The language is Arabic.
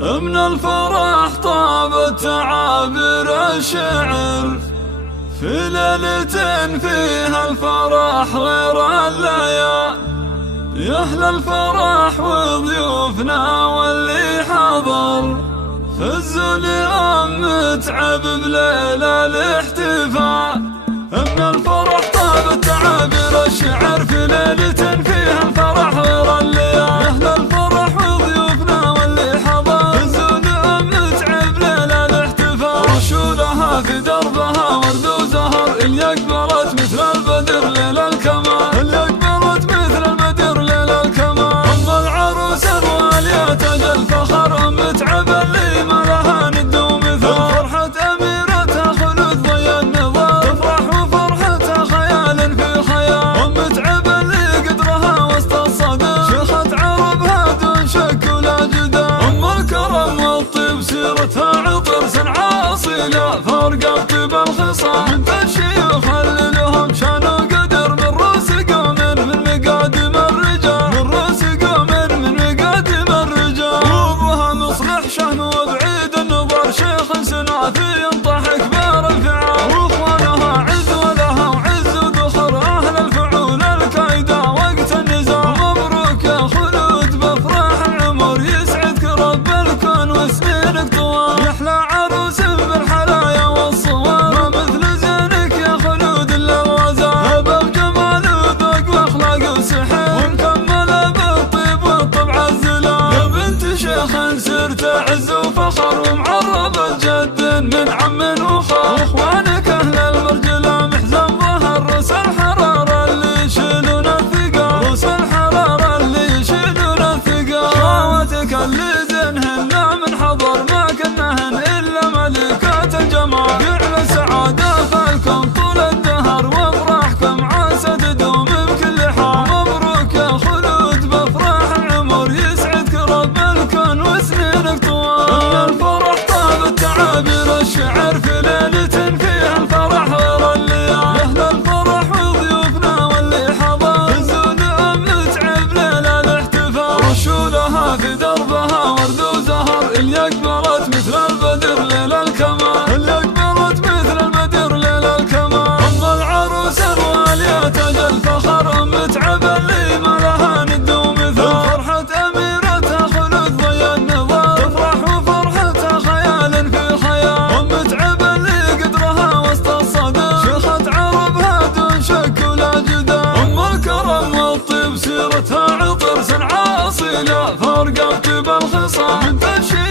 من الفرح طابت تعابير الشعر في ليلة فيها الفرح غير الليالي. يا أهل الفرح وضيوفنا واللي حضر فزوا اليوم متعب بليلة الاحتفال. من الفرح طابت تعابير الشعر في ليلة فيها الفرح غير الليالي. يا أهل الفرح وضيوفنا واللي حضر فزوا اليوم متعب ليلة الاحتفال. رشولها في دربها ورد وزهر اللي أقبلت مثل البدر ليل الكمال. اللي أقبلت مثل البدر ليل الكمال. أم العروس الوالية تاج الفخر متعب اللي ما لها ند ومثال. فرحة أميرتها خلود ضي النظام تفرح وفرحتها خيال في خيال. متعب اللي قدرها وسط الصدر شيخة عربها دون شك ولا جدال. أم الكرم والطيب سيرتها عطر صنعاء أصيلة فرقة طيب الخصام. بنت الشيوخ اللي لهم شان وقدر من رؤوس قوم من مقادم الرجال. من رؤوس قوم من مقادم الرجال. وابوها مصلح شهم وبعيد النظر شيخ سنافي ينطح كبار الفعال. واخوانها عز ولها وعز وذخر اهل الفعول الكايدة وقت النزاع. مبروك يا خلود بافراح العمر يسعدك رب الكون وسنينك طوال. يحلى عروس بالحلايا والصوان ما مثل زينك يا خلود الا الغزال. هبه بجمال وذوق واخلاق وسحر ومكمله بالطيب والطبع الزلال. يا بنت شيخ سرت عز وفخر ومعربة جد من عم وخال. واخوانك اهل المرجله محزن ظهر رؤوس الحراره اللي يشيلون الثقال. رؤوس الحراره اللي يشيلون الثقال. خواتك اللي زينهن من حضر ما كنهن الا ملكات الجمال. يعلى السعاده فالكم طول الدهر وافراحكم عاسى تدوم بكل حال. مبروك يا خلود بافراح العمر يسعدك رب الكون وسنينك طوال. من الفرح طابت تعابير الشعر في ليلة فيها الفرح غير الليالي. يا أهل الفرح وضيوفنا واللي حضر فزوا اليوم متعب ليلة الاحتفال. رشولها في دربها ورد وزهر اللي أقبلت مثل البدر ليل الكمال. اللي أقبلت مثل البدر ليل الكمال. أم العروس الوالية تاج الفخر متعب اللي ما لها ند ومثال. فرحة أميرتها خلود ضي النظام تفرح وفرحتها خيال في خيال. متعب اللي قدرها وسط الصدر شيخة عربها دون شك ولا جدال. أم الكرم والطيب سيرتها عطر صنعاء أصيلة فرقة طيب الخصام. بنت الشيوخ